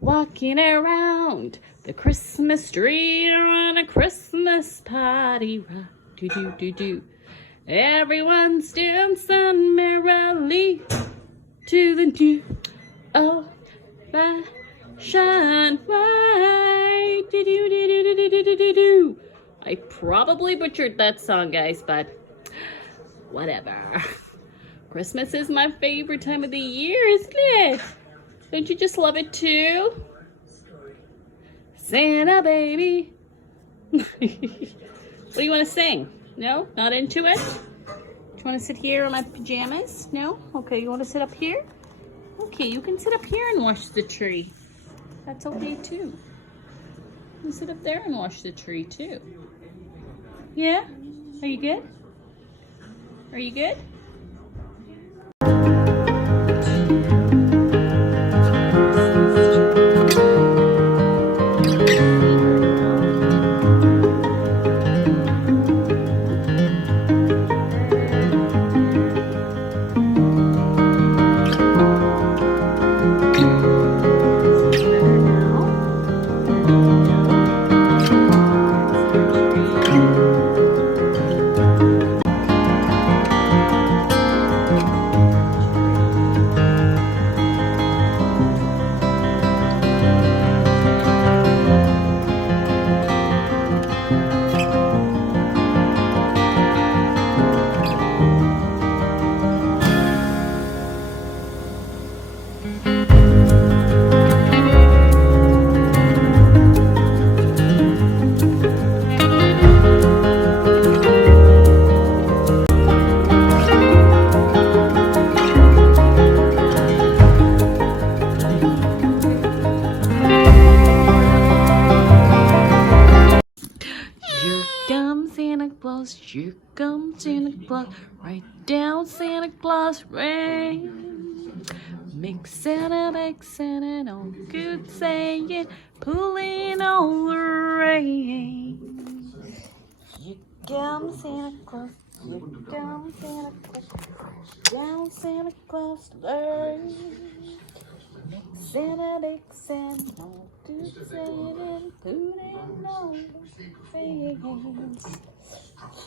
walking around the Christmas tree on a Christmas party. Rock-do-do-do-do. Everyone's dancing merrily to the new old-fashioned way. Do-do-do-do-do-do-do-do. I probably butchered that song, guys, but whatever. Christmas is my favorite time of the year, isn't it? Don't you just love it too? Santa baby. What do you want to sing? No? Not into it? Do you want to sit here in my pajamas? No? Okay, you want to sit up here? Okay, you can sit up here and watch the tree. That's okay too. You can sit up there and watch the tree too. Yeah? Are you good? Are you good? Here comes Santa Claus, right down Santa Claus rain. Make Santa, no good saying, pulling on the rain. Here comes Santa Claus, here comes Santa Claus, down Santa Claus lane. Make Santa, no good saying, pulling on the rain.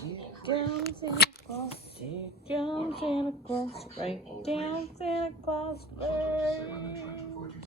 Here comes Santa Claus, here comes Santa Claus, right down Santa Claus lane.